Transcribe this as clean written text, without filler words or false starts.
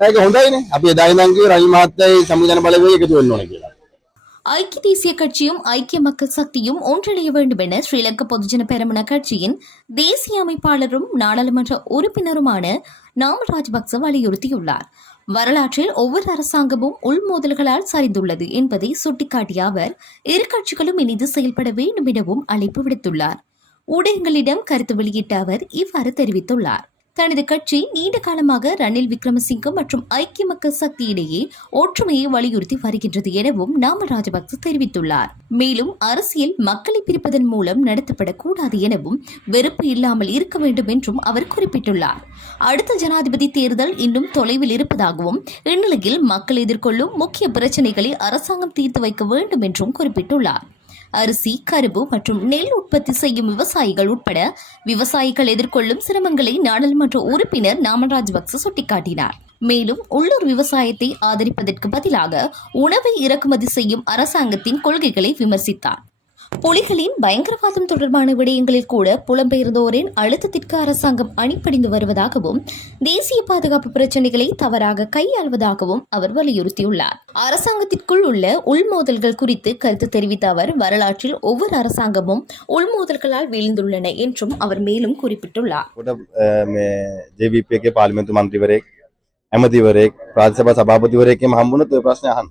ඒක හොඳයිනේ. අපි එදා ඉඳන් කිව්වේ රනිල් මහත්තයයි සංවිධාන බලවේගය එකතු වෙන්න ඕනේ කියලා. ஐக்கிய தேசிய கட்சியும் ஐக்கிய மக்கள் சக்தியும் ஒன்றிணைய வேண்டும் என ஸ்ரீலங்கா பொதுஜன பெரமுன கட்சியின் தேசிய அமைப்பாளரும் நாடாளுமன்ற உறுப்பினருமான நாமல் ராஜபக்ச வலியுறுத்தியுள்ளார். வரலாற்றில் ஒவ்வொரு அரசாங்கமும் உள்மோதல்களால் சரிந்துள்ளது என்பதை சுட்டிக்காட்டிய அவர் இரு கட்சிகளும் இணைந்து செயல்பட வேண்டும் எனவும் அழைப்பு விடுத்துள்ளார். ஊடகங்களிடம் கருத்து வெளியிட்ட அவர் இவ்வாறு தெரிவித்துள்ளார். தனது கட்சி நீண்ட காலமாக ரணில் விக்ரமசிங்க மற்றும் ஐக்கிய மக்கள் சக்தி இடையே ஒற்றுமையை வலியுறுத்தி வருகின்றது எனவும் நாமல் ராஜபக்ச தெரிவித்துள்ளார். மேலும் அரசியல் மக்களை பிரிப்பதன் மூலம் நடத்தப்படக்கூடாது எனவும் வெறுப்பு இல்லாமல் இருக்க வேண்டும் என்றும் அவர் குறிப்பிட்டுள்ளார். அடுத்த ஜனாதிபதி தேர்தல் இன்னும் தொலைவில் இருப்பதாகவும் இந்நிலையில் மக்கள் எதிர்கொள்ளும் முக்கிய பிரச்சினைகளை அரசாங்கம் தீர்த்து வைக்க வேண்டும் என்றும் குறிப்பிட்டுள்ளார். அரிசி, கரும்பு மற்றும் நெல் உற்பத்தி செய்யும் விவசாயிகள் உட்பட விவசாயிகள் எதிர்கொள்ளும் சிரமங்களை நாடாளுமன்ற உறுப்பினர் நாமல் ராஜபக்ச சுட்டிக்காட்டினார். மேலும் உள்ளூர் விவசாயத்தை ஆதரிப்பதற்கு பதிலாக உணவை இறக்குமதி செய்யும் அரசாங்கத்தின் கொள்கைகளை விமர்சித்தார். புலிகளின் பயங்கரவாதம் தொடர்பான விடயங்களில் கூட புலம்பெயர்ந்தோரின் அழுத்தத்திற்கு அரசாங்கம் அணிபடிந்து வருவதாகவும் தேசிய பாதுகாப்பு பிரச்சினைகளை தவறாக கையாள்வதாகவும் அவர் வலியுறுத்தியுள்ளார். அரசாங்கத்திற்குள் உள்ள உள்மோதல்கள் குறித்து கருத்து தெரிவித்த அவர் வரலாற்றில் ஒவ்வொரு அரசாங்கமும் உள்மோதல்களால் வீழ்ந்துள்ளன என்றும் அவர் மேலும் குறிப்பிட்டுள்ளார். ජේවීපීගේ පාර්ලිමේන්තු මන්ත්‍රීවරයෙක් ඇමතිවරයෙක් ප්‍රාදේශ සභා සභාපතිවරයෙක්ම හම්බුනොත් ඔය ප්‍රශ්නේ අහන්න